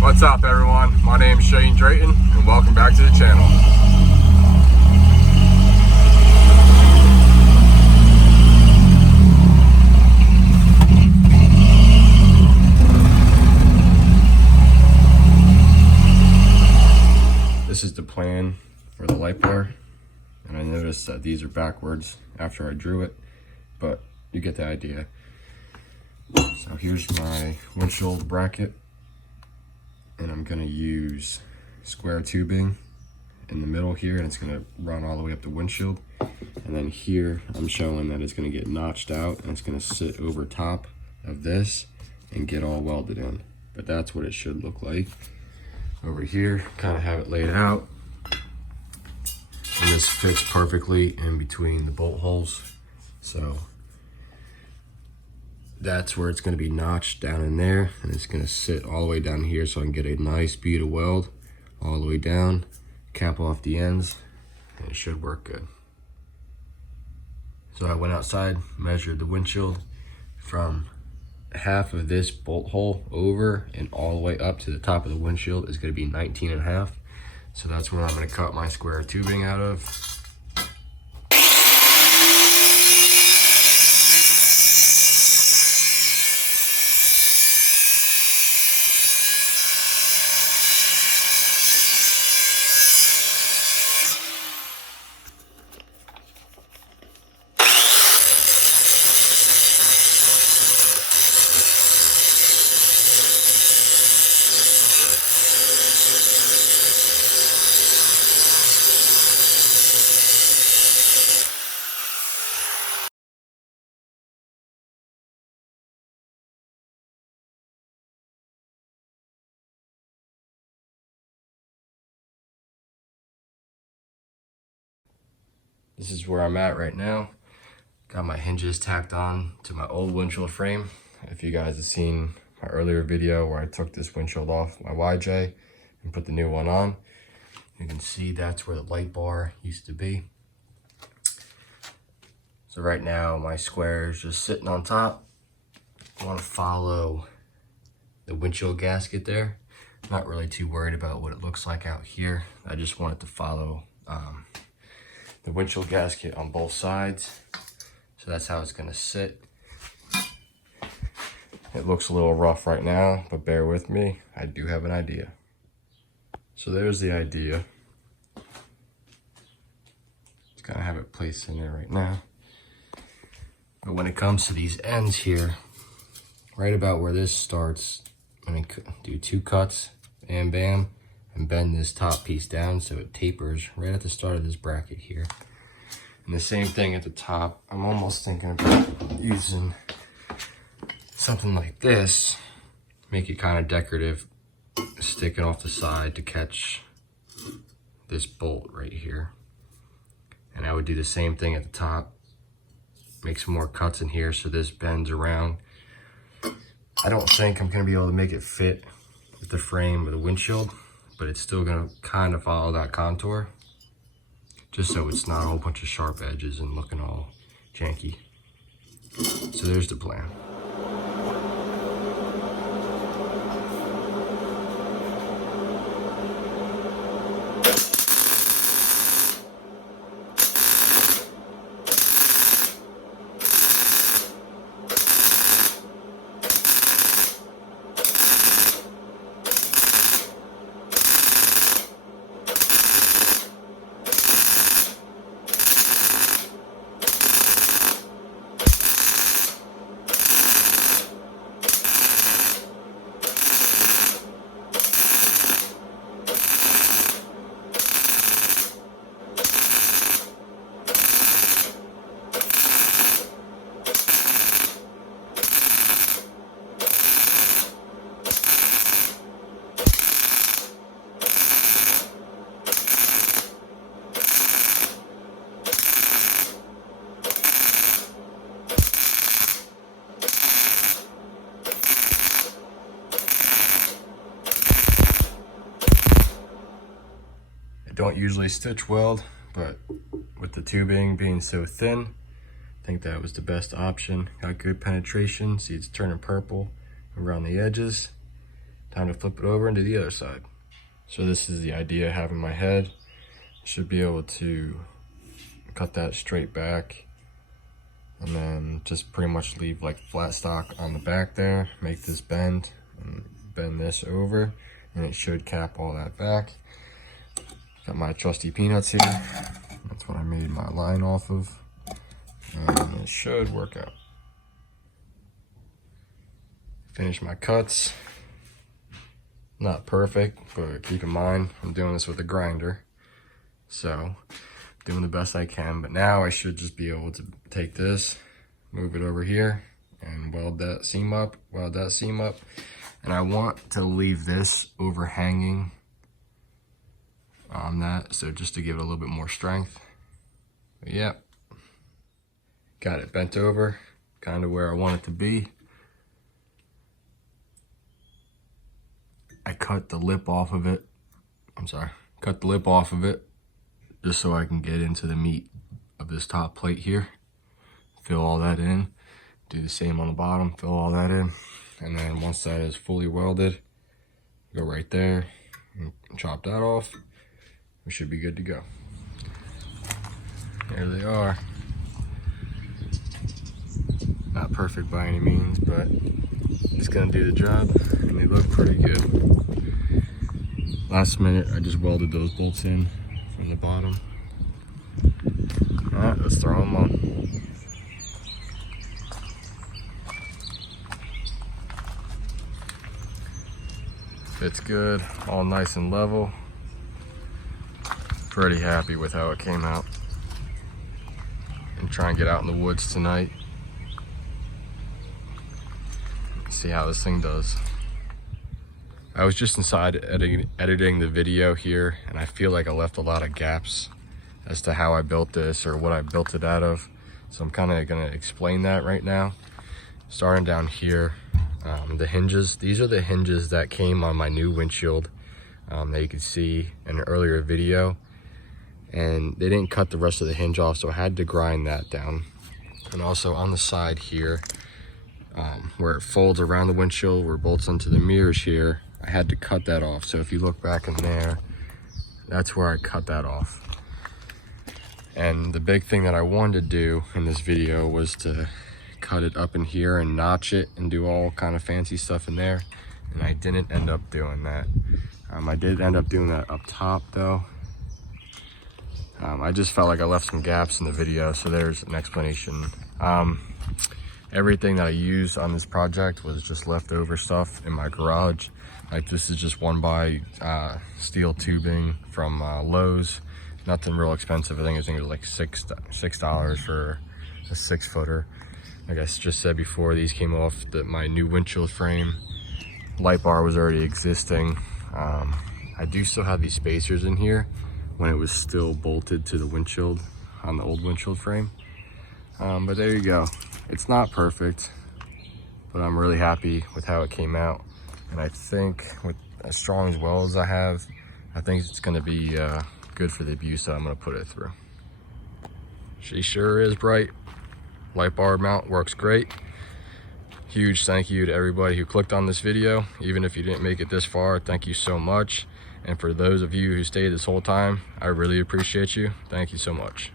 What's up, everyone? My name is Shane Drayton, and welcome back to the channel. This is the plan for the light bar, and I noticed that these are backwards after I drew it, but you get the idea. So here's my windshield bracket, and I'm gonna use square tubing in the middle here, and it's gonna run all the way up the windshield. And then here I'm showing that it's gonna get notched out, and it's gonna sit over top of this and get all welded in. But that's what it should look like. Over here, kind of have it laid out, and this fits perfectly in between the bolt holes. So that's where it's going to be notched down in there, and it's going to sit all the way down here so I can get a nice bead of weld all the way down, cap off the ends, and it should work good. So I went outside, measured the windshield from half of this bolt hole over and all the way up to the top of the windshield is going to be 19.5. So that's where I'm going to cut my square tubing out of. This is where I'm at right now. Got my hinges tacked on to my old windshield frame. If you guys have seen my earlier video where I took this windshield off my YJ and put the new one on, you can see that's where the light bar used to be. So right now my square is just sitting on top. I want to follow the windshield gasket there. I'm not really too worried about what it looks like out here. I just want it to follow the windshield gasket on both sides. So that's how it's gonna sit. It looks a little rough right now, but bear with me, I do have an idea. So there's the idea. Just gotta have it placed in there right now. But when it comes to these ends here, right about where this starts, I'm gonna do 2 cuts, bam, bam, and bend this top piece down so it tapers right at the start of this bracket here. And the same thing at the top. I'm almost thinking about using something like this, make it kind of decorative, sticking off the side to catch this bolt right here. And I would do the same thing at the top, make some more cuts in here so this bends around. I don't think I'm gonna be able to make it fit with the frame of the windshield, but it's still gonna kind of follow that contour, just so it's not a whole bunch of sharp edges and looking all janky. So there's the plan. Don't usually stitch weld, but with the tubing being so thin, I think that was the best option. Got good penetration, see it's turning purple around the edges. time to flip it over and do the other side. So this is the idea I have in my head. Should be able to cut that straight back and then just pretty much leave like flat stock on the back there, make this bend and bend this over, and it should cap all that back. Got my trusty peanuts here. That's what I made my line off of, and it should work out. Finish my cuts. Not perfect, but keep in mind I'm doing this with a grinder, so doing the best I can. But now I should just be able to take this, move it over here, and weld that seam up, and I want to leave this overhanging on that, so just to give it a little bit more strength. But yeah, got it bent over, kind of where I want it to be. I cut the lip off of it. Cut the lip off of it just so I can get into the meat of this top plate here. Fill all that in. Do the same on the bottom, fill all that in. And then once that is fully welded, go right there and chop that off. We should be good to go. There they are. Not perfect by any means, but it's gonna do the job, and they look pretty good. Last minute, I just welded those bolts in from the bottom. All right, let's throw them on. Fits good, all nice and level. Pretty happy with how it came out. And try and get out in the woods tonight. See how this thing does. I was just inside editing the video here, and I feel like I left a lot of gaps as to how I built this or what I built it out of. So I'm kind of gonna explain that right now. Starting down here, the hinges. These are the hinges that came on my new windshield that you could see in an earlier video. And they didn't cut the rest of the hinge off, so I had to grind that down. And also on the side here, where it folds around the windshield, where it bolts into the mirrors here, I had to cut that off. So if you look back in there, that's where I cut that off. And the big thing that I wanted to do in this video was to cut it up in here and notch it and do all kind of fancy stuff in there. And I didn't end up doing that. I did end up doing that up top though. I just felt like I left some gaps in the video, so there's an explanation. Everything that I used on this project was just leftover stuff in my garage. Like this is just 1x steel tubing from Lowe's. Nothing real expensive. I think it was like $6 for a 6-footer. Like I just said before, these came off my new windshield frame. Light bar was already existing. I do still have these spacers in here when it was still bolted to the windshield on the old windshield frame. But there you go. It's not perfect, but I'm really happy with how it came out. And I think with as strong as well as I have, I think it's gonna be good for the abuse that I'm gonna put it through. She sure is bright. Light bar mount works great. Huge thank you to everybody who clicked on this video. Even if you didn't make it this far, thank you so much. And for those of you who stayed this whole time, I really appreciate you. Thank you so much.